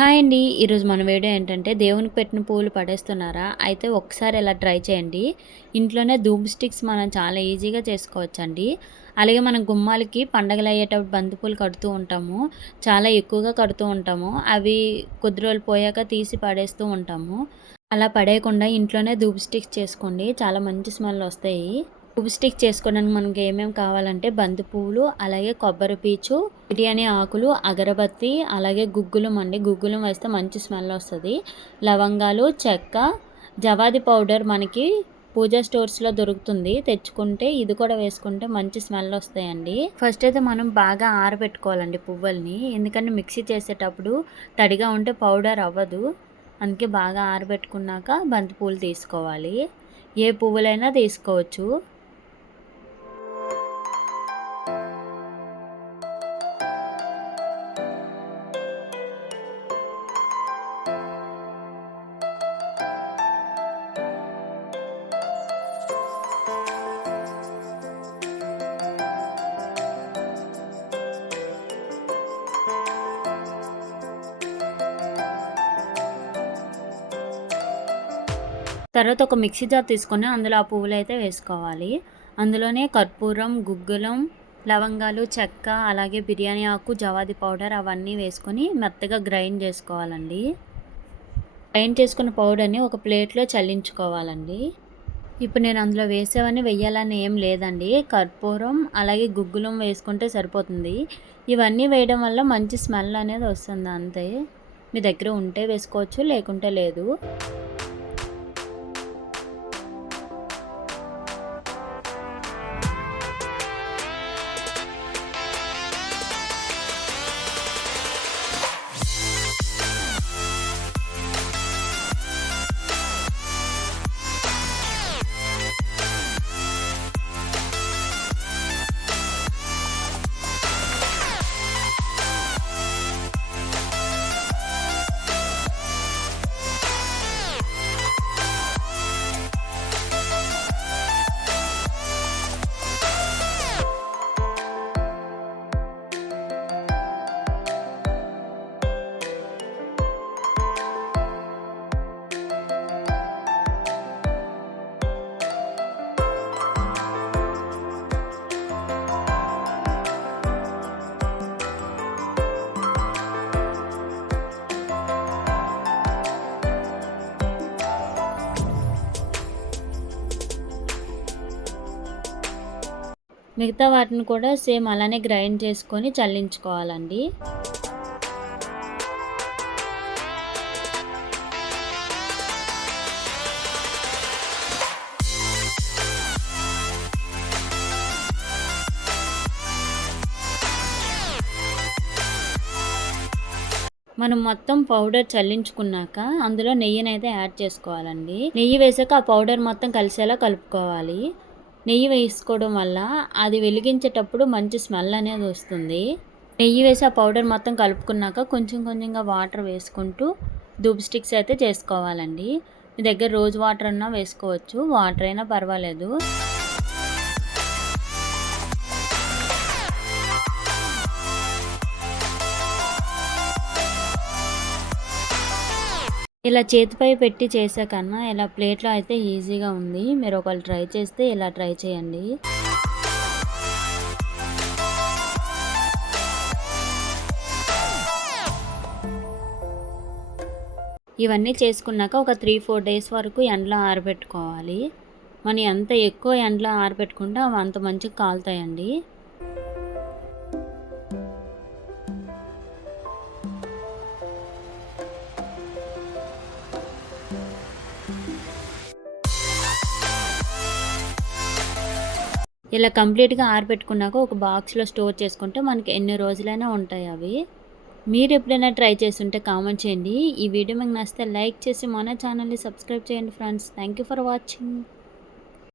Hi అండి ఈరోజు మన వీడియో ఏంటంటే దేవునికి పెట్టిన పువ్వులు పడేస్తున్నారా? అయితే ఒకసారి ఇలా ట్రై చేయండి. ఇంట్లోనే ధూమ్ స్టిక్స్ మనం చాలా ఈజీగా చేసుకోవచ్చండి. అలాగే మనం గుమ్మాలకి పండగలు అయ్యేటప్పుడు బంతిపూలు కడుతూ ఉంటాము. చాలా ఎక్కువగా కడుతూ ఉంటాము. అవి కొద్ది రోజులు పోయాక తీసి పడేస్తూ ఉంటాము. అలా పడేయకుండా ఇంట్లోనే ధూప్ స్టిక్స్ చేసుకోండి. చాలా మంచి స్మెల్ వస్తాయి. పువ్వు స్టిక్ చేసుకోవడానికి మనకి ఏమేమి కావాలంటే బంతి పువ్వులు అలాగే కొబ్బరి పీచు బిర్యానీ ఆకులు అగరబత్తి అలాగే గుగ్గులం అండి. గుగ్గులం వేస్తే మంచి స్మెల్ వస్తుంది. లవంగాలు చెక్క జవాది పౌడర్ మనకి పూజా స్టోర్స్లో దొరుకుతుంది. తెచ్చుకుంటే ఇది కూడా వేసుకుంటే మంచి స్మెల్ వస్తాయండి. ఫస్ట్ అయితే మనం బాగా ఆరబెట్టుకోవాలండి పువ్వుల్ని. ఎందుకంటే మిక్సీ చేసేటప్పుడు తడిగా ఉంటే పౌడర్ అవ్వదు. అందుకే బాగా ఆరబెట్టుకున్నాక బంతి పువ్వులు తీసుకోవాలి. ఏ పువ్వులైనా తీసుకోవచ్చు. తర్వాత ఒక మిక్సీ జార్ తీసుకొని అందులో ఆ పువ్వులు అయితే వేసుకోవాలి. అందులోనే కర్పూరం గుగ్గులం లవంగాలు చెక్క అలాగే బిర్యానీ ఆకు జవాది పౌడర్ అవన్నీ వేసుకొని మెత్తగా గ్రైండ్ చేసుకోవాలండి. గ్రైండ్ చేసుకున్న పౌడర్ని ఒక ప్లేట్లో చల్లించుకోవాలండి. ఇప్పుడు నేను అందులో వేసేవన్నీ వెయ్యాలని ఏం లేదండి. కర్పూరం అలాగే గుగ్గులం వేసుకుంటే సరిపోతుంది. ఇవన్నీ వేయడం వల్ల మంచి స్మెల్ అనేది వస్తుంది అంతే. మీ దగ్గర ఉంటే వేసుకోవచ్చు లేకుంటే లేదు. మిగతా వాటిని కూడా సేమ్ అలానే గ్రైండ్ చేసుకొని చల్లించుకోవాలండి. మనం మొత్తం పౌడర్ చల్లించుకున్నాక అందులో నెయ్యినైతే యాడ్ చేసుకోవాలండి. నెయ్యి వేసాక ఆ పౌడర్ మొత్తం కలిసేలా కలుపుకోవాలి. నెయ్యి వేసుకోవడం వల్ల అది వెలిగించేటప్పుడు మంచి స్మెల్ అనేది వస్తుంది. నెయ్యి వేసి ఆ పౌడర్ మొత్తం కలుపుకున్నాక కొంచెం కొంచెంగా వాటర్ వేసుకుంటూ ధూప్ స్టిక్స్ అయితే చేసుకోవాలండి. మీ దగ్గర రోజు వాటర్ అన్నా వేసుకోవచ్చు. వాటర్ అయినా పర్వాలేదు. ఇలా చేతిపై పెట్టి చేసే కన్నా ఇలా ప్లేట్లో అయితే ఈజీగా ఉంది. మీరు ఒకళ్ళు ట్రై చేస్తే ఇలా ట్రై చేయండి. ఇవన్నీ చేసుకున్నాక ఒక త్రీ ఫోర్ డేస్ వరకు ఎండలో ఆరబెట్టుకోవాలి. మనం ఎంత ఎక్కువ ఎండలో ఆరబెట్టుకుంటే అవి అంత మంచిగా కాలుతాయండి. ఇలా కంప్లీట్గా ఆరబెట్టుకున్నాక ఒక బాక్స్లో స్టోర్ చేసుకుంటే మనకి ఎన్ని రోజులైనా ఉంటాయి అవి. మీరు ఎప్పుడైనా ట్రై చేస్తుంటే కామెంట్ చేయండి. ఈ వీడియో మీకు నచ్చితే లైక్ చేసి మన ఛానల్ని సబ్స్క్రైబ్ చేయండి friends. Thank you for watching.